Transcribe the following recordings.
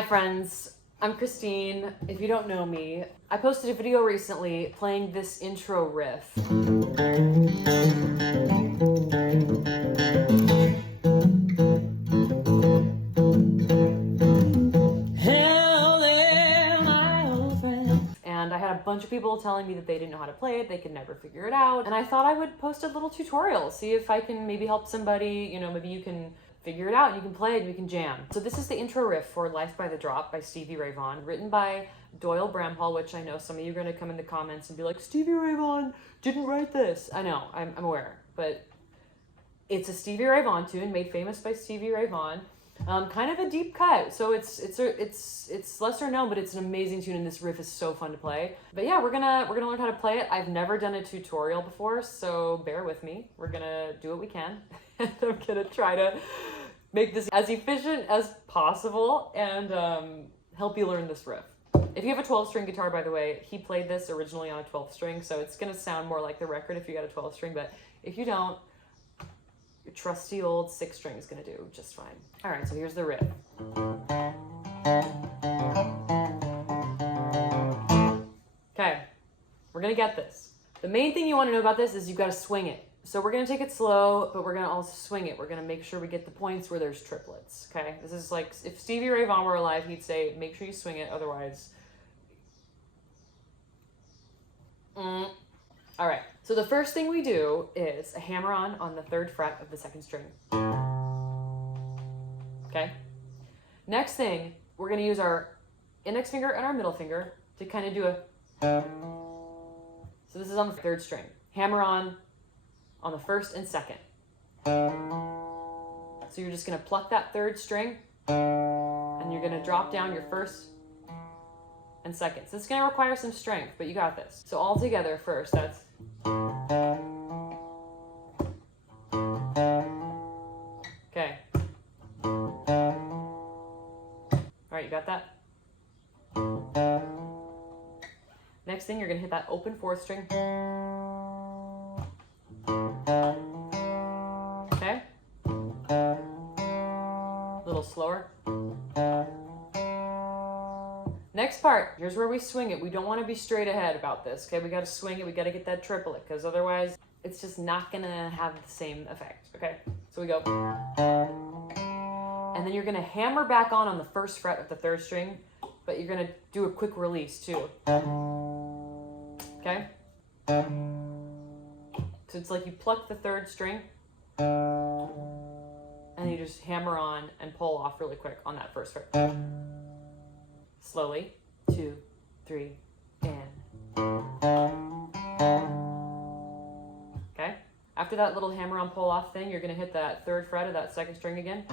Hi friends, I'm Christine. If you don't know me, I posted a video recently playing this intro riff. And I had a bunch of people telling me that they didn't know how to play it, they could never figure it out. And I thought I would post a little tutorial, see if I can maybe help somebody, maybe you can figure it out and you can play it and we can jam. So this is the intro riff for Life by the Drop by Stevie Vaughan, written by Doyle Bramhall, which I know some of you are going to come in the comments and be like, Stevie Vaughan didn't write this. I know, I'm aware, but it's a Stevie Vaughan tune made famous by Stevie Vaughan. Kind of a deep cut, so it's lesser known, but it's an amazing tune, and this riff is so fun to play. But yeah, we're gonna learn how to play it. I've never done a tutorial before, so bear with me. We're gonna do what we can, and I'm gonna try to make this as efficient as possible and help you learn this riff. If you have a 12-string guitar, by the way, he played this originally on a 12th string, so it's gonna sound more like the record if you got a 12th string. But if you don't, your trusty old 6th string is gonna do just fine. All right, so here's the riff. Okay, we're gonna get this. The main thing you wanna know about this is you gotta swing it. So we're gonna take it slow, but we're gonna also swing it. We're gonna make sure we get the points where there's triplets, okay? This is like, if Stevie Vaughan were alive, he'd say, make sure you swing it, otherwise. All right, so the first thing we do is a hammer-on the 3rd fret of the 2nd string. Okay? Next thing, we're gonna use our index finger and our middle finger to kind of do a... So this is on the 3rd string. Hammer-on the 1st and 2nd. So you're just gonna pluck that 3rd string, and you're gonna drop down your 1st and 2nd. So it's gonna require some strength, but you got this. So all together first, that's... Okay. All right, you got that? Next thing, you're gonna hit that open 4th string. Okay? A little slower. Next part, here's where we swing it. We don't want to be straight ahead about this, okay? We got to swing it, we got to get that triplet, because otherwise it's just not going to have the same effect, okay? So we go. And then you're going to hammer back on the 1st fret of the 3rd string, but you're going to do a quick release too. Okay? So it's like you pluck the 3rd string, and you just hammer on and pull off really quick on that 1st fret. Slowly, 2, 3, and... Okay? After that little hammer-on pull-off thing, you're going to hit that 3rd fret of that 2nd string again.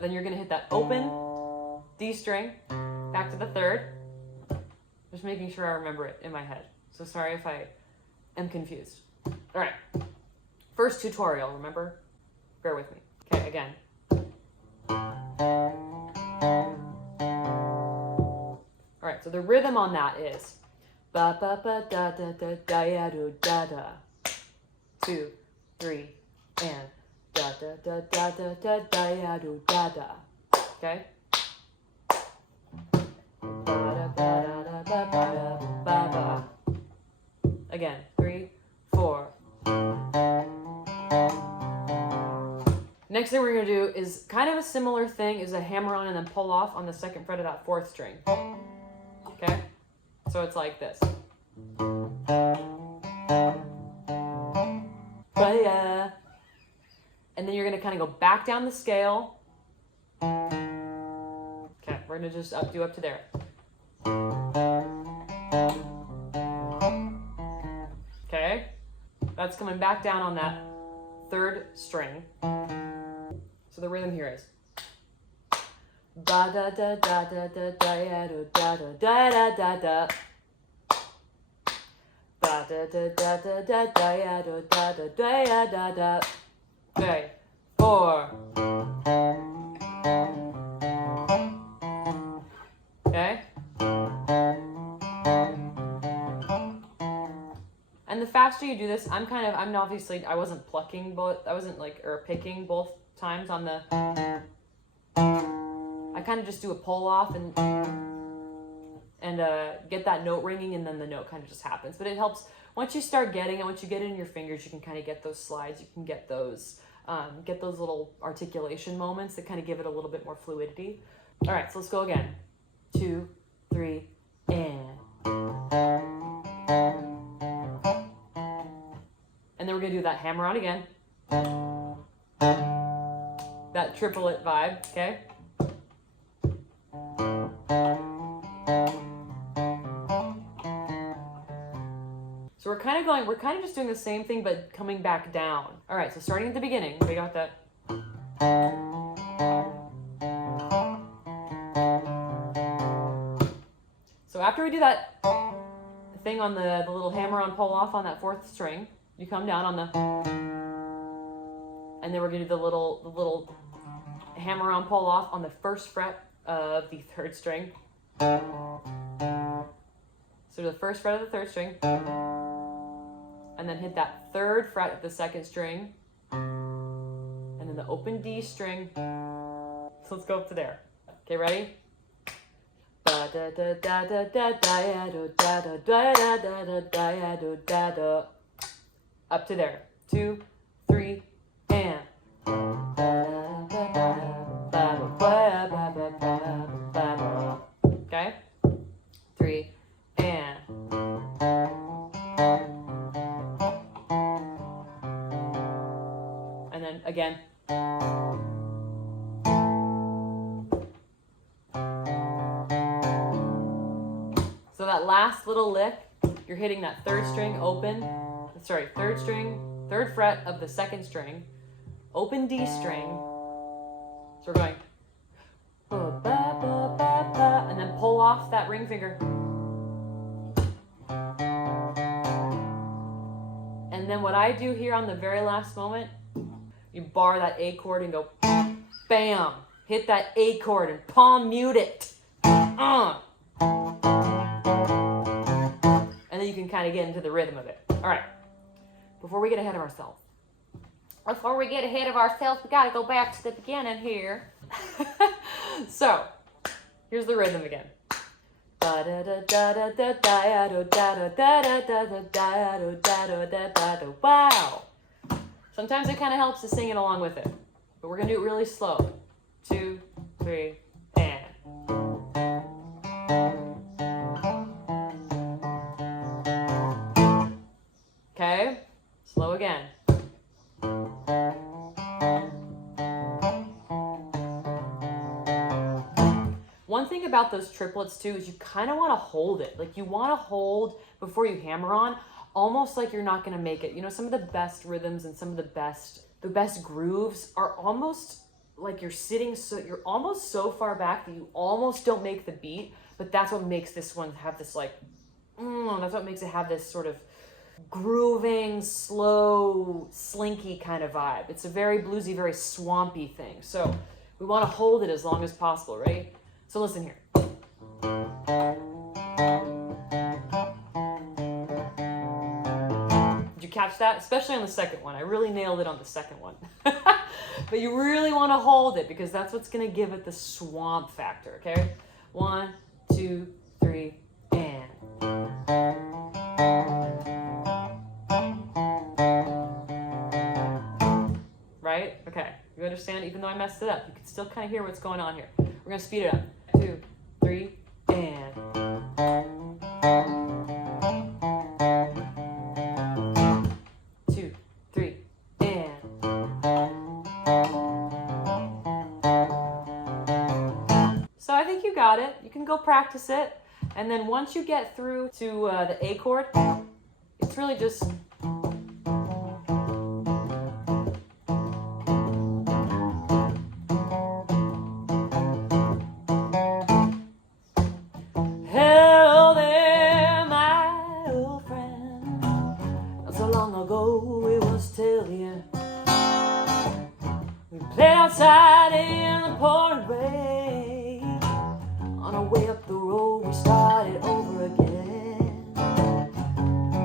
Then you're going to hit that open D string, back to the 3rd. Just making sure I remember it in my head. So sorry if I am confused. All right. First tutorial, remember? Bear with me. Okay, again. All right, so the rhythm on that is ba ba ba da da da da ya do da da. 2, 3, and da da da da da da da ya do da da. Okay? Again, 3, 4. Next thing we're going to do is kind of a similar thing, is a hammer on and then pull off on the 2nd fret of that 4th string. Okay? So it's like this. And then you're going to kind of go back down the scale. Okay, we're going to just do up to there. Okay? That's coming back down on that 3rd string. So the rhythm here is ba da da da da da da ya do da da da da da da. Ba da da da da da da ya do da da da ya da da. Okay, 4. Okay. faster you do this, I'm obviously, I wasn't plucking both, or picking both times on the, I kind of just do a pull off and get that note ringing, and then the note kind of just happens. But it helps, once you start getting it, once you get it in your fingers, you can kind of get those slides, you can get those little articulation moments that kind of give it a little bit more fluidity. All right, so let's go again. 2, 3, and. And then we're gonna do that hammer on again. That triplet vibe, okay? So we're kind of just doing the same thing, but coming back down. All right, so starting at the beginning, we got that. So after we do that thing on the little hammer on pull off on that 4th string, you come down on the, and then we're gonna do the little hammer on pull off on the 1st fret of the 3rd string. So the 1st fret of the 3rd string, and then hit that 3rd fret of the 2nd string, and then the open D string. So let's go up to there. Okay, ready? Up to there. 2, 3, and. Okay? 3, and. And then again. So that last little lick, you're hitting that 3rd string open, 3rd string, 3rd fret of the 2nd string, open D string. So we're going, and then pull off that ring finger. And then what I do here on the very last moment, you bar that A chord and go, bam, hit that A chord and palm mute it. And then you can kind of get into the rhythm of it. All right, before we get ahead of ourselves, we gotta go back to the beginning here. So, here's the rhythm again. Wow. Sometimes it kind of helps to sing it along with it, but we're gonna do it really slow. 2, 3, and. Okay, slow again. One thing about those triplets too is you kind of want to hold it. Like you want to hold before you hammer on, almost like you're not going to make it. You know, some of the best rhythms and some of the best grooves are almost like you're almost so far back that you almost don't make the beat, but that's what makes this one have this like, that's what makes it have this sort of grooving, slow, slinky kind of vibe. It's a very bluesy, very swampy thing. So we want to hold it as long as possible, right? So listen here. Did you catch that? Especially on the second one. I really nailed it on the second one. But you really want to hold it because that's what's going to give it the swamp factor, okay? 1, 2, 3, and. Right? Okay. You understand? Even though I messed it up, you can still kind of hear what's going on here. We're going to speed it up. 2, 3, and. 2, 3, and. So I think you got it. You can go practice it. And then once you get through to the A chord, it's really just. Outside in the pouring rain, on our way up the road we started over again,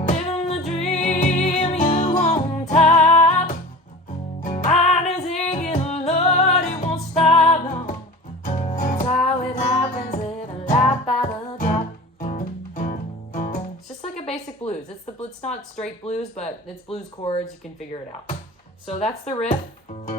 living the dream. basic blues. It's not straight blues, but it's blues chords. You can figure it out. So that's the riff.